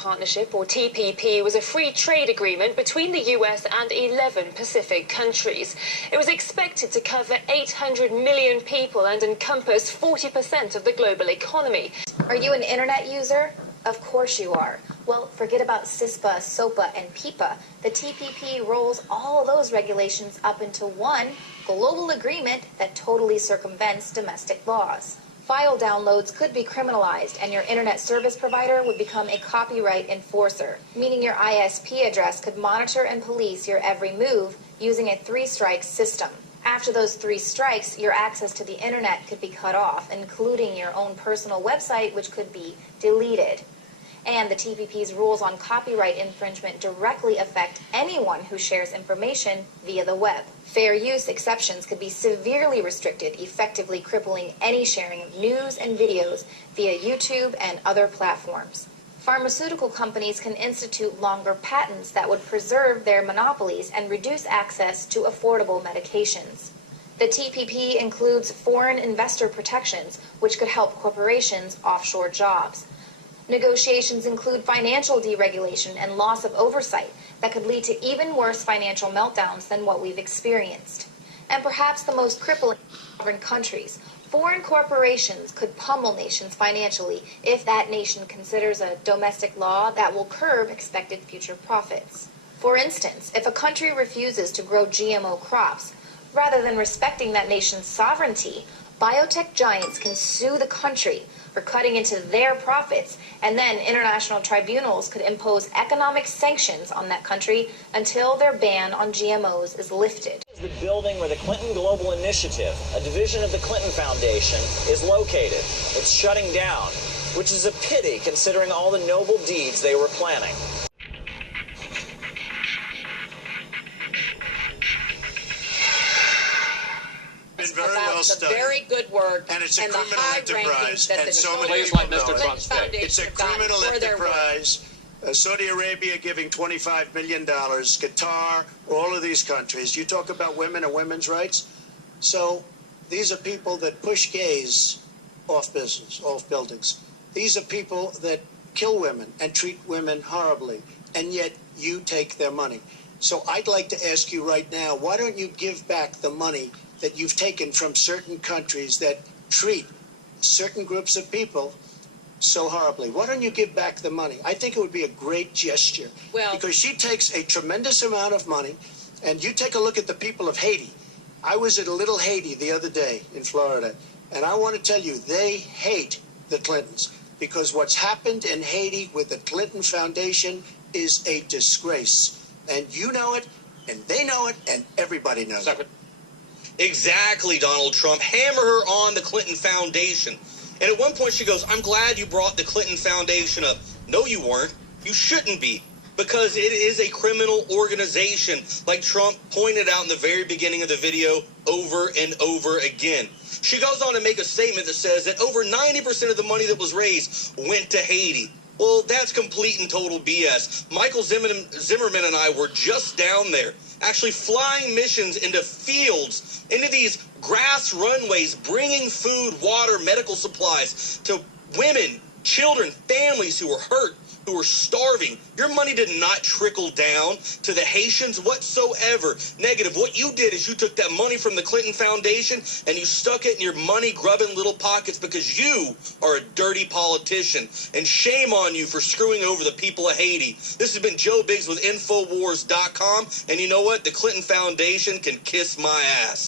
Partnership, or TPP, was a free trade agreement between the US and 11 Pacific countries. It was expected to cover 800 million people and encompass 40% of the global economy. Are you an internet user? Of course you are. Well, forget about CISPA, SOPA, and PIPA. The TPP rolls all those regulations up into one global agreement that totally circumvents domestic laws. File downloads could be criminalized, and your internet service provider would become a copyright enforcer, meaning your ISP address could monitor and police your every move using a three-strike system. After those 3 strikes, your access to the internet could be cut off, including your own personal website, which could be deleted. And the TPP's rules on copyright infringement directly affect anyone who shares information via the web. Fair use exceptions could be severely restricted, effectively crippling any sharing of news and videos via YouTube and other platforms. Pharmaceutical companies can institute longer patents that would preserve their monopolies and reduce access to affordable medications. The TPP includes foreign investor protections, which could help corporations offshore jobs. Negotiations include financial deregulation and loss of oversight that could lead to even worse financial meltdowns than what we've experienced. And perhaps the most crippling, sovereign countries. Foreign corporations could pummel nations financially if that nation considers a domestic law that will curb expected future profits. For instance, if a country refuses to grow GMO crops, rather than respecting that nation's sovereignty, biotech giants can sue the country for cutting into their profits, and then international tribunals could impose economic sanctions on that country until their ban on GMOs is lifted. The building where the Clinton Global Initiative, a division of the Clinton Foundation, is located. It's shutting down, which is a pity considering all the noble deeds they were planning. Been very well studied. Very good work, and it's a and criminal enterprise, that and so many people know it. It's a criminal enterprise. Saudi Arabia giving $25 million, Qatar, all of these countries. You talk about women and women's rights. So these are people that push gays off buildings. These are people that kill women and treat women horribly, and yet you take their money. So I'd like to ask you right now, why don't you give back the money that you've taken from certain countries that treat certain groups of people so horribly? Why don't you give back the money? I think it would be a great gesture. Well, because she takes a tremendous amount of money, and you take a look at the people of Haiti. I was at a little Haiti the other day in Florida, and I want to tell you, they hate the Clintons, because what's happened in Haiti with the Clinton Foundation is a disgrace. And you know it, and they know it, and everybody knows it. Exactly, Donald Trump. Hammer her on the Clinton Foundation. And at one point she goes, I'm glad you brought the Clinton Foundation up. No, you weren't. You shouldn't be. Because it is a criminal organization, like Trump pointed out in the very beginning of the video over and over again. She goes on to make a statement that says that over 90% of the money that was raised went to Haiti. Well, that's complete and total BS. Michael Zimmerman and I were just down there, actually flying missions into fields, into these grass runways, bringing food, water, medical supplies to women, children, families who were hurt, who were starving. Your money did not trickle down to the Haitians whatsoever. Negative. What you did is you took that money from the Clinton Foundation and you stuck it in your money-grubbing little pockets because you are a dirty politician. And shame on you for screwing over the people of Haiti. This has been Joe Biggs with Infowars.com. And you know what? The Clinton Foundation can kiss my ass.